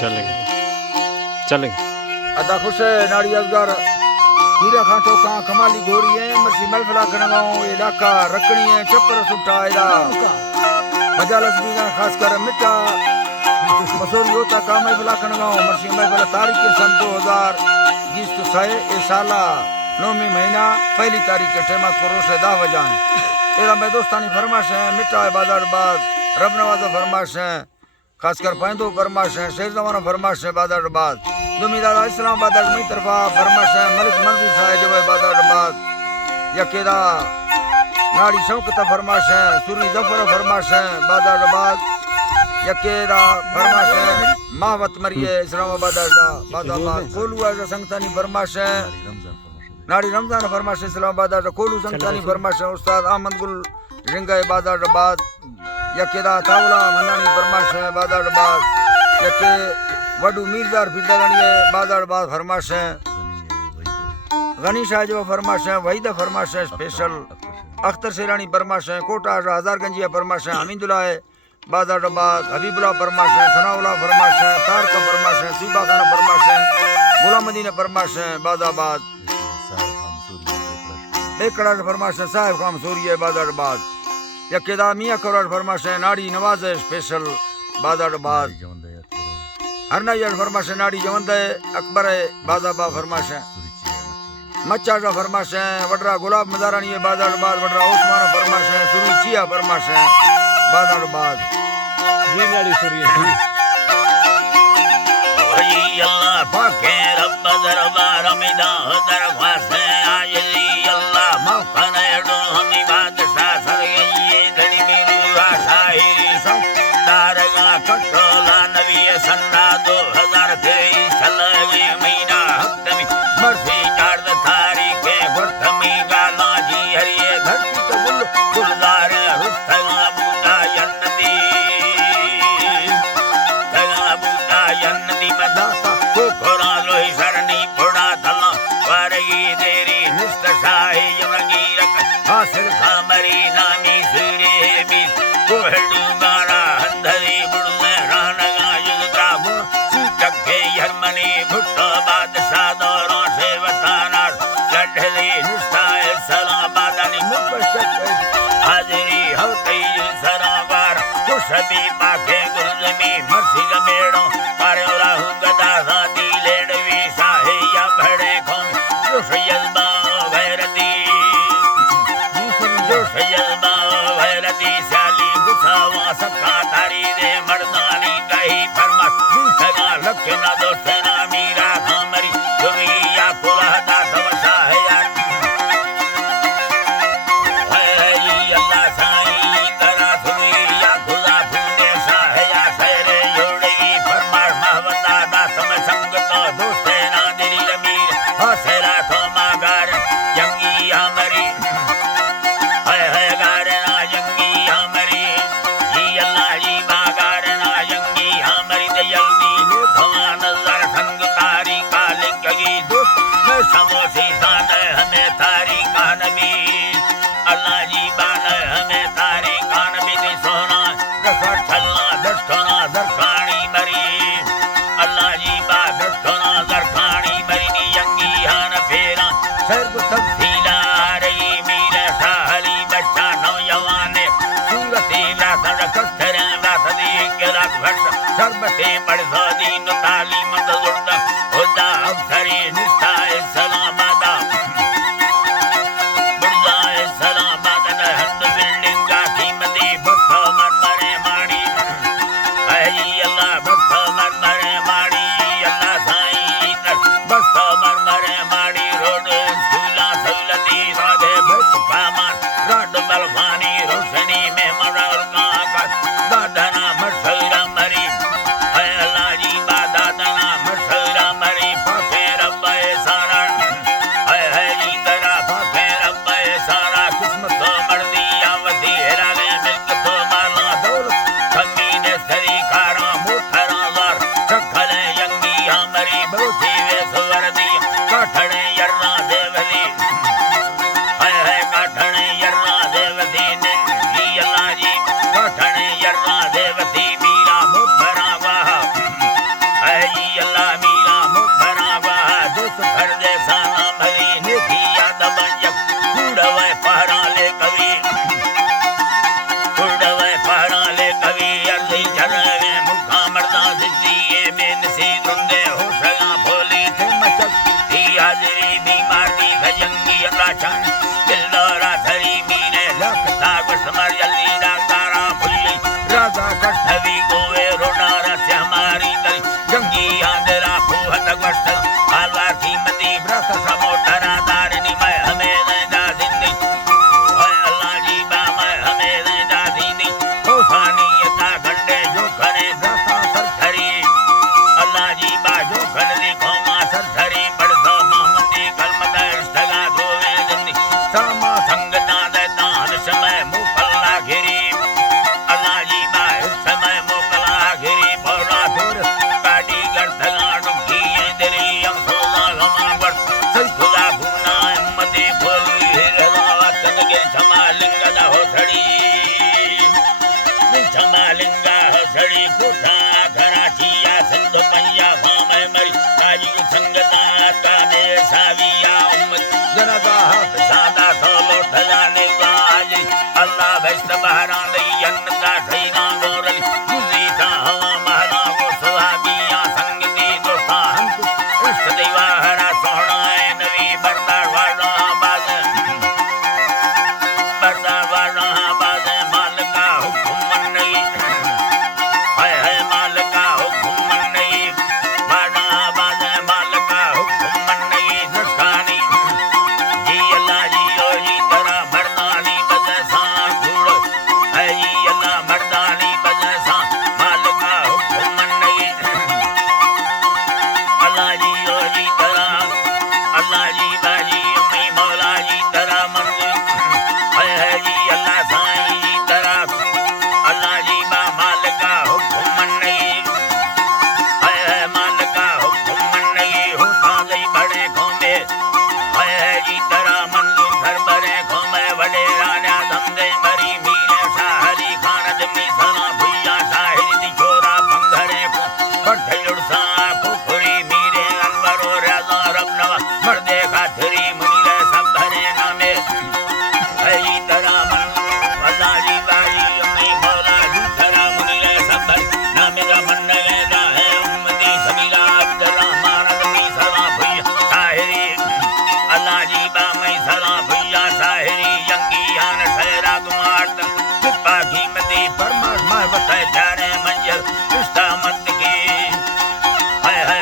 चलेंगे चलेंगे। अदा खुश है नाड़ी अजगर हीरा खां टोका कमाली गोरी है मर्सी महफिला कनगाओ इलाका रखनी है चप्पर सुटा इला मजालस भी का खास कर मिटा मसूरी होता का महफिला कनगाओ मर्सी महफिला तारीख के सन 2020 तो सहे ए साला 9वीं महीना पहली तारीख के टेमा करो से 10 बजे तेरा मैं दोस्तानी फरमाश है मिटा है बाजार बाग रब नवाजा फरमाश है खासकर पैंदो फरमाश है शेर जमाना फरमाश है बाजार बाद जुमीदार इस्लामाबाद अजमी तरफा फरमाश है मलिक मंजूर साहब जब बाजार बाद यकेदा नाड़ी शौकत फरमाश है सुरी जफर फरमाश है बाजार बाद यकेदा फरमाश है मावत मरिए इस्लामाबाद बाजार कोलू संगतानी फरमाश है नाड़ी रमजान फरमाश इस्लामाबाद कोलू संगतानी फरमाश है उस्ताद अहमद गुल रिंगा बाजार बाद यकेदा तावला मनानी फरमाश है बाजार बाद यके वडू मीरदार फिरदागणी बाजार बाद फरमाश है गनी शाह जो फरमाश है वहीदा फरमाश है स्पेशल अख्तर शेरानी फरमाश है कोटा हजारगंजिया फरमाश है हमीदुल्ला है बाजार बाद हबीबुल्ला फरमाश है सनाउल्ला फरमाश है तारका फरमाश है सूबा खाना फरमाश है गुलाम मदीना फरमाश है बाजाबाद एकड़ा फरमाश है साहिब खाम सूरी है बाजार बाद यकेदा मियाँ करोड़ फरमाश है नाड़ी नवाज है स्पेशल बाजार बाद हरना यार फरमाश है नाड़ी जवंद है अकबर है बाजाबा फरमाश है मच्चा का फरमाश है वडरा गुलाब मजारानी है बाजार बाद वडरा उस्मान फरमाश है सुरी चिया फरमाश है बाजार बाद जी नाड़ी सुरी अल्लाह पाके रब दरबार में दा दरख्वास्त है आज अल्लाह मौका ने दो हम बादशाह सगे ये धड़ी मेरू शाहिरी सो तारगा कटोला नबी सन्ना 2023 सलगे महीना हफ्त में मर्सी चार थारी के गुर्थ में गाला जी हरिए धरती तो गुल गुलजार रुस्तगा बूटा यन्नती तगा बूटा यन्नती मदाता को खोरा लोही सरनी बुढ़ा थला वारगी देरी निस्त शाही यमगी रख हासिल खामरी नामी सिरे भी कोहलू गारा हंधरी बुढ़ने रानगा युद्रा बुढ़ सूचके यरमनी भुट्टो बादशाह दौरों से वताना लड़ली निस्ताए सलाबादानी मुकशक हाजरी होती सराबार कुशबी पाखे गुरजमी मर्सी गमेड़ो पारे राहु गदा सादी लेडवी शाहे या भड़े खों जोश यल्बा भैरती शाली गुसावा सका तारी दे मर्दानी कही फरमाश सगा लखना दोस्तना मीरा खामरी दुनिया कुलहदा समसा है यार अल्लाह साईं करा दुनिया खुदा फूटे साहया सरे जोड़ी फरमाश महवता दा सम संग तो दोस्तना दिल मीर हौसला तो मागार जंगी हमारी समोसी दान हमें तारी कान भी अल्लाह जी बान हमें तारी कान भी दे सोना रखा छलना दर्शना दरखानी मरी अल्लाह जी बा दर्शना दरखानी मरी नी यंगी हान फेरा सर्व तब्दीला रही मीरा साहली बच्चा नौजवान सूरती रात कस्तरे रात दी के रात भर सर्वते बड़ दीन तालीम दजुर्दा खुदा अवसरी निस्ता सलामादा बुर्जाए सलामादा हंद बिल्डिंग का कीमती बस्ता मरमरे माड़ी आई अल्लाह बस्ता मरमरे माड़ी अल्लाह साईं बस्ता मरमरे माड़ी रोड स्कूला सौलती राधे भक्त कामर राड बलफानी रोशनी में मरल का दादना मरसरा मरी अल्लाह जी बादा दिए में सी दुंदे हो सगा भोली थे मचक दी हाजरी बीमार दी भजंगी अल्लाह दिलदारा थरी मीने लखता गुस्मर जल्दी डाकारा भुल्ली राजा कष्टवी गोवे रोनारा से हमारी दरी जंगी आंदरा फूहत गष्ट हालवार की मती व्रत समोटरा दारनी मैं हमें नैदा जिंदी है अल्लाह जी बा मैं हमें नैदा जिंदी हो फानीयता गंडे जो करे दाता सर धरी अल्लाह जी बा जो खन लिखो मा सर धरी बड़सा मामंदी कलमत इष्टगा धोवे जिंदी सामा संगना देता हर समय मुफल्ला घिरी अल्लाह जी बा इस समय मुफल्ला घिरी बोला दूर काटी गर्दला डुकी दिली हम सोला गमा वर्ष सही खुदा भुना हिम्मती बोली हिरवा तनगे छमालिंगा हो छड़ी छमालिंगा हो छड़ी फूटा कराचिया सिंधु पैया फामे मरी ताजी संगता काने साविया उम्मत जनता सादा सोलो ठजाने बाजी अल्लाह भक्त बहरा दई अन्नता ठईना गोरली गुजीता हवा महना वो सुहाबिया संगती दोस्ता हमको इष्ट देवा हरा सोहना है नवी बरदार वाला बाज मालिका हुक्म नहीं है मालिका हुक्म नहीं वाला बाज मालिका हुक्म नहीं जठानी जी अल्लाह जी ओ जी तेरा मर्दानी बजसा घूड़ है जी अल्लाह मर्दानी बजसा मालिका हुक्म नहीं अल्लाह जी ओ जी तेरा अल्लाह जी बाजी अम्मी मौला जी तेरा मंजिल है जी अल्लाह साईं जी तेरा अल्लाह जी बा मालिका हुक्म नहीं है मालिका हुक्म नहीं होता गई बड़े खोमे है जी तेरा मंजिल घर बड़े खोमे बड़े राजा धमदे मरी मीरे शाहरी खान जमी सना भुइया शाहिर दी छोरा पंघरे को पठयुड़सा कुखुरी मीरे अनवरो राजा रबनवा मर्दे खाथरी मुनीरे सब भरे नामे है जी तेरा मंजिल अल्लाह जी बाजी अम्मी मौला जी तेरा मुनीरे सब भरे नामे का मन लेदा है उम्मती समीरा अब्दुर्रहमान जमी सना भुइया शाहिरी अल्लाह जी बा मैं सना भुइया शाहिरी यंगी यान सहरा कुमार कुप्पा की मती परमात्मा बताए जाने मंजिल उस्ता मत की है